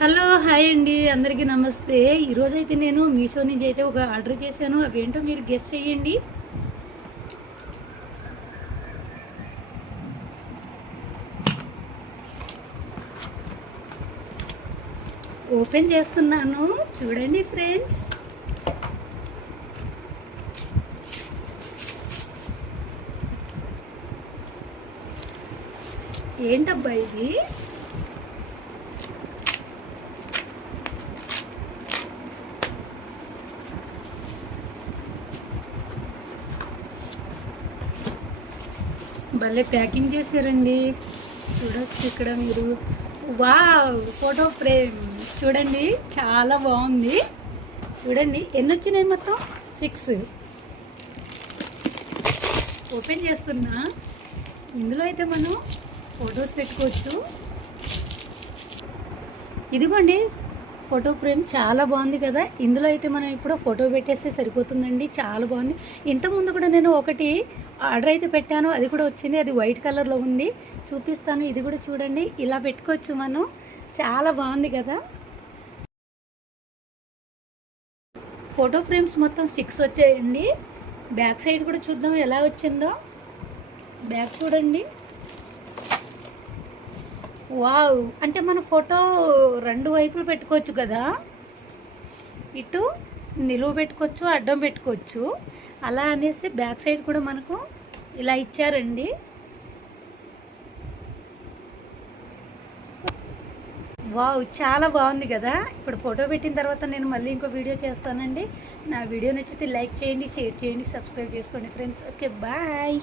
Hello hi అండి, అందరికీ నమస్తే. ఈరోజైతే నేను మీషో నుంచి అయితే ఒక ఆర్డర్ చేశాను. అవేంటో మీరు గెస్ చేయండి. ఓపెన్ చేస్తున్నాను, చూడండి ఫ్రెండ్స్. ఏంటబ్బా ఇది? భలే ప్యాకింగ్ చేశారండి. చూడొచ్చు ఇక్కడ మీరు. వావ్, ఫోటో ఫ్రేమ్ చూడండి, చాలా బాగుంది. చూడండి ఎన్ని వచ్చినాయి, మొత్తం 6. ఓపెన్ చేస్తున్నా. ఇందులో అయితే మనం ఫొటోస్ పెట్టుకోవచ్చు. ఇదిగోండి ఫోటో ఫ్రేమ్, చాలా బాగుంది కదా. ఇందులో అయితే మనం ఇప్పుడు ఫోటో పెట్టేస్తే సరిపోతుందండి. చాలా బాగుంది. ఇంతకుముందు కూడా నేను ఒకటి ఆర్డర్ అయితే పెట్టాను, అది కూడా వచ్చింది. అది వైట్ కలర్లో ఉంది, చూపిస్తాను. ఇది కూడా చూడండి, ఇలా పెట్టుకోవచ్చు మనం. చాలా బాగుంది కదా. ఫోటో ఫ్రేమ్స్ మొత్తం 6 వచ్చాయండి. బ్యాక్ సైడ్ కూడా చూద్దాం ఎలా వచ్చిందో. బ్యాక్ చూడండి. వావ్, అంటే మన ఫోటో 2 వైపులు పెట్టుకోవచ్చు కదా. ఇటు నిలువ పెట్టుకోవచ్చు, అడ్డం పెట్టుకోవచ్చు. అలా అనేసి బ్యాక్ సైడ్ కూడా మనకు ఇలా ఇచ్చారండి. వావ్, చాలా బాగుంది కదా. ఇప్పుడు ఫోటో పెట్టిన తర్వాత నేను మళ్ళీ ఇంకో వీడియో చేస్తానండి. నా వీడియో నచ్చితే లైక్ చేయండి, షేర్ చేయండి, సబ్స్క్రైబ్ చేసుకోండి ఫ్రెండ్స్. Okay, bye.